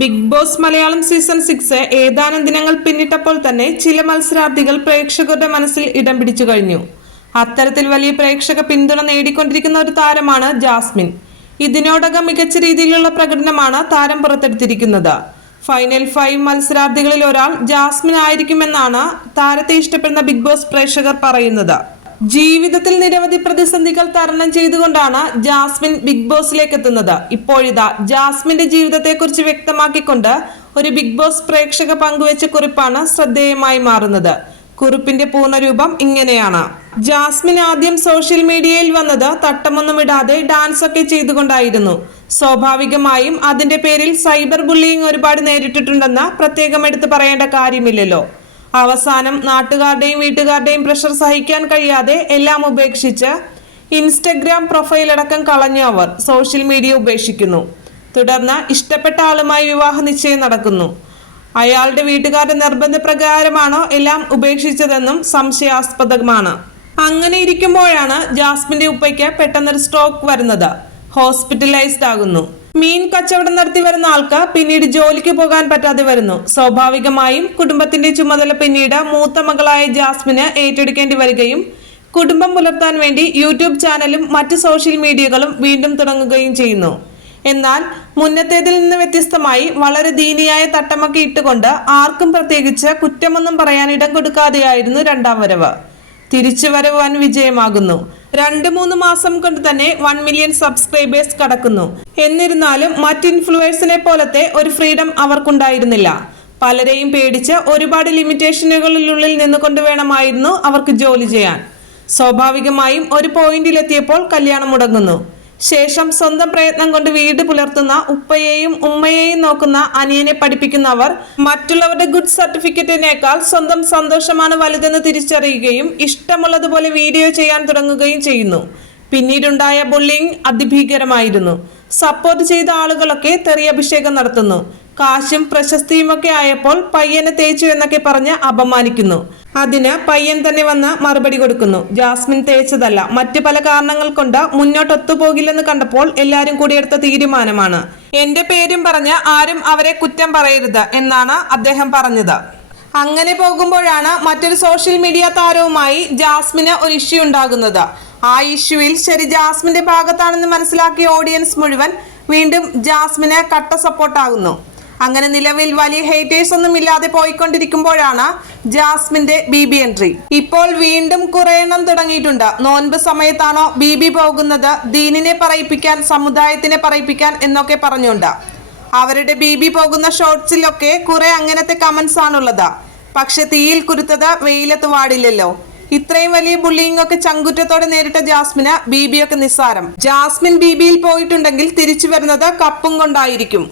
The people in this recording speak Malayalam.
Bigg Boss Malayalam season six ഏതാനും ദിനങ്ങൾ പിന്നിട്ടപ്പോൾ തന്നെ ചില മത്സരാർത്ഥികൾ പ്രേക്ഷകരുടെ മനസ്സിൽ ഇടം പിടിച്ചു കഴിഞ്ഞു. അത്തരത്തിൽ വലിയ പ്രേക്ഷക പിന്തുണ നേടിക്കൊണ്ടിരിക്കുന്ന ഒരു താരമാണ് ജാസ്മിൻ. ഇതിനോടകം മികച്ച രീതിയിലുള്ള പ്രകടനമാണ് താരം പുറത്തെടുത്തിരിക്കുന്നത്. ഫൈനൽ ഫൈവ് മത്സരാർത്ഥികളിൽ ഒരാൾ ജാസ്മിൻ ആയിരിക്കുമെന്നാണ് താരത്തെ ഇഷ്ടപ്പെടുന്ന ബിഗ് ബോസ് പ്രേക്ഷകർ പറയുന്നത്. ജീവിതത്തിൽ നിരവധി പ്രതിസന്ധികൾ തരണം ചെയ്തുകൊണ്ടാണ് ജാസ്മിൻ ബിഗ് ബോസിലേക്ക് എത്തുന്നത്. ഇപ്പോഴിതാ ജാസ്മിന്റെ ജീവിതത്തെക്കുറിച്ച് വ്യക്തമാക്കിക്കൊണ്ട് ഒരു ബിഗ് ബോസ് പ്രേക്ഷക പങ്കുവച്ച കുറിപ്പാണ് ശ്രദ്ധേയമായി മാറുന്നത്. കുറിപ്പിന്റെ പൂർണരൂപം ഇങ്ങനെയാണ്. ജാസ്മിൻ ആദ്യം സോഷ്യൽ മീഡിയയിൽ വന്നത് തട്ടമൊന്നും ഇടാതെ ഡാൻസ് ഒക്കെ ചെയ്തുകൊണ്ടായിരുന്നു. സ്വാഭാവികമായും അതിന്റെ പേരിൽ സൈബർ ബുള്ളിയിങ് ഒരുപാട് നേരിട്ടിട്ടുണ്ടെന്ന് പ്രത്യേകം എടുത്തു പറയേണ്ട കാര്യമില്ലല്ലോ. അവസാനം നാട്ടുകാരുടെയും വീട്ടുകാരുടെയും പ്രഷർ സഹിക്കാൻ കഴിയാതെ എല്ലാം ഉപേക്ഷിച്ച് ഇൻസ്റ്റഗ്രാം പ്രൊഫൈൽ അടക്കം കളഞ്ഞു അവർ സോഷ്യൽ മീഡിയ ഉപേക്ഷിക്കുന്നു. തുടർന്ന് ഇഷ്ടപ്പെട്ട ആളുമായി വിവാഹ നിശ്ചയം നടക്കുന്നു. അയാളുടെ വീട്ടുകാരുടെ നിർബന്ധപ്രകാരമാണോ എല്ലാം ഉപേക്ഷിച്ചതെന്നും സംശയാസ്പദമാണ്. അങ്ങനെ ഇരിക്കുമ്പോഴാണ് ജാസ്മിന്റെ ഉപ്പയ്ക്ക് പെട്ടെന്നൊരു സ്ട്രോക്ക് വരുന്നത്. ഹോസ്പിറ്റലൈസ്ഡ് ആകുന്നു. മീൻ കച്ചവടം നടത്തി വരുന്ന ആൾക്ക് പിന്നീട് ജോലിക്ക് പോകാൻ പറ്റാതെ വരുന്നു. സ്വാഭാവികമായും കുടുംബത്തിന്റെ ചുമതല പിന്നീട് മൂത്ത മകളായ ജാസ്മിന് ഏറ്റെടുക്കേണ്ടി വരികയും കുടുംബം പുലർത്താൻ വേണ്ടി യൂട്യൂബ് ചാനലും മറ്റ് സോഷ്യൽ മീഡിയകളും വീണ്ടും തുടങ്ങുകയും ചെയ്യുന്നു. എന്നാൽ മുന്നത്തേതിൽ നിന്ന് വ്യത്യസ്തമായി വളരെ ദീനിയായ തട്ടമൊക്കെ ഇട്ടുകൊണ്ട് ആർക്കും പ്രത്യേകിച്ച് കുറ്റമൊന്നും പറയാൻ ഇടം കൊടുക്കാതെയായിരുന്നു രണ്ടാം വരവ്. തിരിച്ചു വരവ് വൻ വിജയമാകുന്നു. രണ്ട് മൂന്ന് മാസം കൊണ്ട് തന്നെ വൺ മില്യൺ സബ്സ്ക്രൈബേഴ്സ് കടക്കുന്നു. എന്നിരുന്നാലും മറ്റ് ഇൻഫ്ലുവേഴ്സിനെ പോലത്തെ ഒരു ഫ്രീഡം അവർക്കുണ്ടായിരുന്നില്ല. പലരെയും പേടിച്ച് ഒരുപാട് ലിമിറ്റേഷനുകളിലുള്ളിൽ നിന്നുകൊണ്ട് വേണമായിരുന്നു അവർക്ക് ജോലി ചെയ്യാൻ. സ്വാഭാവികമായും ഒരു പോയിന്റിലെത്തിയപ്പോൾ കല്യാണം മുടങ്ങുന്നു. ശേഷം സ്വന്തം പ്രയത്നം കൊണ്ട് വീട് പുലർത്തുന്ന ഉപ്പയെയും ഉമ്മയെയും നോക്കുന്ന അനിയനെ പഠിപ്പിക്കുന്നവർ മറ്റുള്ളവരുടെ ഗുഡ് സർട്ടിഫിക്കറ്റിനേക്കാൾ സ്വന്തം സന്തോഷമാണ് വലുതെന്ന് തിരിച്ചറിയുകയും ഇഷ്ടമുള്ളതുപോലെ വീഡിയോ ചെയ്യാൻ തുടങ്ങുകയും ചെയ്യുന്നു. പിന്നീടുണ്ടായ ബുള്ളിങ് അതിഭീകരമായിരുന്നു. സപ്പോർട്ട് ചെയ്ത ആളുകളൊക്കെ തെറി അഭിഷേകം നടത്തുന്നു. കാശും പ്രശസ്തിയും ഒക്കെ ആയപ്പോൾ പയ്യനെ തേച്ചു എന്നൊക്കെ പറഞ്ഞ് അപമാനിക്കുന്നു. അതിന് പയ്യൻ തന്നെ വന്ന് മറുപടി കൊടുക്കുന്നു. ജാസ്മിൻ തേച്ചതല്ല. മറ്റു പല കാരണങ്ങൾ കൊണ്ട് മുന്നോട്ട് ഒത്തുപോകില്ലെന്ന് കണ്ടപ്പോൾ എല്ലാരും കൂടി എടുത്ത തീരുമാനമാണ്. എന്റെ പേരും പറഞ്ഞ് ആരും അവരെ കുറ്റം പറയരുത് എന്നാണ് അദ്ദേഹം പറഞ്ഞത്. അങ്ങനെ പോകുമ്പോഴാണ് മറ്റൊരു സോഷ്യൽ മീഡിയ താരവുമായി ജാസ്മിന് ഒരു ഇഷ്യൂ ഉണ്ടാകുന്നത്. ആ ഇഷ്യൂവിൽ ശരി ജാസ്മിന്റെ ഭാഗത്താണെന്ന് മനസ്സിലാക്കിയ ഓഡിയൻസ് മുഴുവൻ വീണ്ടും ജാസ്മിനെ കട്ട സപ്പോർട്ടാകുന്നു. അങ്ങനെ നിലവിൽ വലിയ ഹേറ്റേഴ്സ് ഒന്നും ഇല്ലാതെ പോയിക്കൊണ്ടിരിക്കുമ്പോഴാണ് ജാസ്മിന്റെ ബി ബി എൻട്രി ഇപ്പോൾ വീണ്ടും കുറെ എണ്ണം തുടങ്ങിയിട്ടുണ്ട്. നോൻപ് സമയത്താണോ ബി ബി പോകുന്നത് ദീനിനെ പറയിപ്പിക്കാൻ സമുദായത്തിനെ പറയിപ്പിക്കാൻ എന്നൊക്കെ പറഞ്ഞുകൊണ്ട്. അവരുടെ ബി ബി പോകുന്ന ഷോർട്സിലൊക്കെ കുറെ അങ്ങനത്തെ കമന്റ്സ് ആണുള്ളത്. പക്ഷെ തീയിൽ കുരുത്തത് വെയിലത്ത് വാടില്ലല്ലോ. ഇത്രയും വലിയ ബുള്ളിങ് ഒക്കെ ചങ്കുറ്റത്തോടെ നേരിട്ട ജാസ്മിന് ഒക്കെ നിസ്സാരം. ജാസ്മിൻ ബി ബിയിൽ പോയിട്ടുണ്ടെങ്കിൽ തിരിച്ചു വരുന്നത് കപ്പും കൊണ്ടായിരിക്കും.